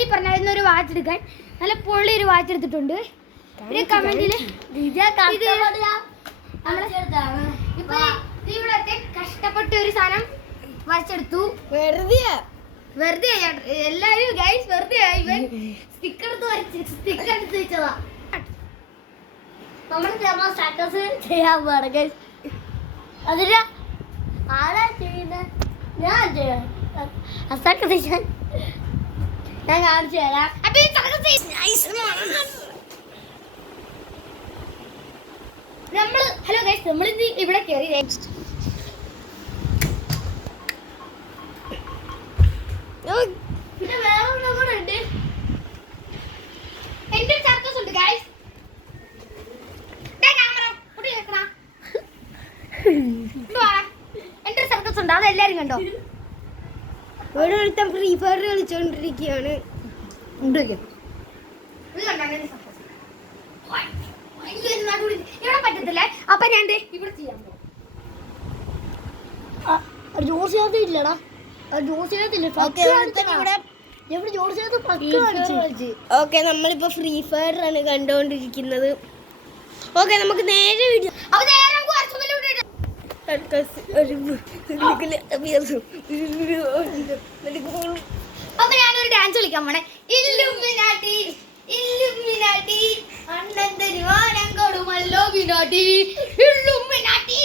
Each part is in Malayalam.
കമന്റിൽ പറഞ്ഞായിരുന്നു ഒരു വാച്ച് എടുക്കാൻ. നല്ല പൊള്ളി ഒരു വാച്ച് എടുത്തിട്ടുണ്ട്. പിന്നെ കമന്റിൽ ഇവിടത്തെ കഷ്ടപ്പെട്ട ഒരു സാധനം വരച്ചെടുത്തു. വെറുതെ എല്ലാരും ഗൈസ് വെറുതെ സ്റ്റിക്കർ എടുത്ത് വെച്ചതാ. നമ്മൾ സ്റ്റാറ്റസ് ചെയ്യാൻ പോവാണ് ഗൈസ്. അതിന് ആരാ ചെയ്യുന്നത്? ഞാൻ ചെയ്യാം. ഞാൻ കാണിച്ചു തരാം. ഹലോ ഗൈസ്, നമ്മളിന്ന് ഇവിടെ കയറി. പിന്നെ വേറെ ഒന്നും കൂടെ ഉണ്ട്. എന്റെ സർക്കസ് ഉണ്ട് ഗൈസ്. എന്റെ സർക്കസ് ഉണ്ട്, അതെല്ലാരും കണ്ടോ? ഇവിടെ ഒരുത്തൻ ഫ്രീ ഫയർ കളിച്ചോണ്ടിരിക്കുകയാണ്. ഇവിടെ പറ്റത്തില്ലേ? അപ്പൊ ഞാൻ ഇവിടെ ചെയ്യാൻ പോകും. ജോസിനകത്തില്ലടാ, ജോസിനകത്തില്ല. ഓക്കെ, നമ്മളിപ്പോ ഫ്രീ ഫയർ ആണ് കണ്ടോണ്ടിരിക്കുന്നത്. ഓക്കെ, നമുക്ക് നേരെ വീഡിയോ. അപ്പൊ ഞാനൊരു ഡാൻസ് കളിക്കാൻ പോണേ. ഇല്ലുമിനാട്ടി ഇല്ലുമിനാട്ടി അണ്ണൻ തരുവാനം കൊടുമല്ലോ വിനാട്ടി ഇല്ലുമിനാട്ടി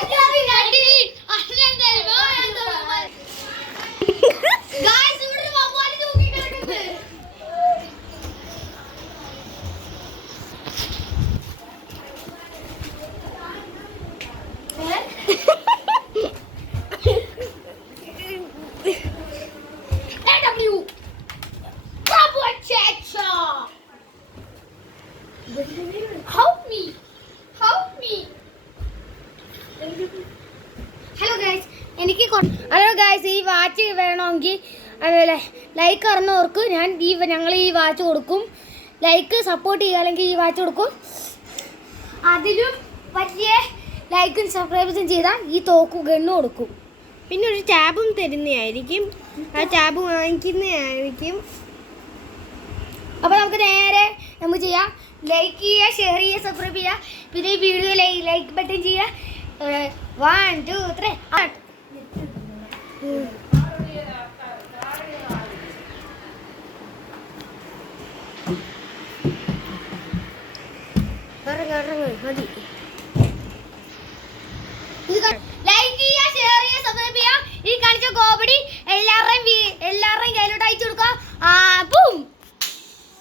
ഇല്ലുമിനാട്ടി അണ്ണൻ തരുവാനം കൊടുമല്ലോ. ഗയ്സ്, ഇവിടെ വവ്വാല് തൂക്കി കിടക്കുന്നു. Help me. ഹലോ ഗൈസ്, ഈ വാച്ച് വേണമെങ്കിൽ അതുപോലെ ലൈക്ക് അറിഞ്ഞവർക്ക് ഞങ്ങൾ ഈ വാച്ച് കൊടുക്കും. ലൈക്ക് സപ്പോർട്ട് ചെയ്യാമെങ്കിൽ ഈ വാച്ച് കൊടുക്കും. അതിലും വലിയ ലൈക്കും സബ്സ്ക്രൈബും ചെയ്താൽ ഈ തോക്ക് ഗണ്ണ് കൊടുക്കും. പിന്നെ ഒരു ടാബും തരുന്നതായിരിക്കും. ആ ടാബ് വാങ്ങിക്കുന്നതായിരിക്കും. അപ്പോൾ നമുക്ക് നേരെ നമുക്ക് ചെയ്യാം. ലൈക്ക് ചെയ്യുക, ഷെയർ ചെയ്യുക, സബ്സ്ക്രൈബ് ചെയ്യുക. പിന്നെ ഈ വീഡിയോ ലൈക്ക് ബട്ടൺ ചെയ്യുക. 1 2 3 മതി. ലൈക്ക് ചെയ്യുക, ഷെയർ ചെയ്യുക, സബ്സ്ക്രൈബ് ചെയ്യുക. ഈ കാണിച്ച കോമഡി എല്ലാവരുടെയും കയ്യിലോട്ട് അയച്ചു കൊടുക്കുക.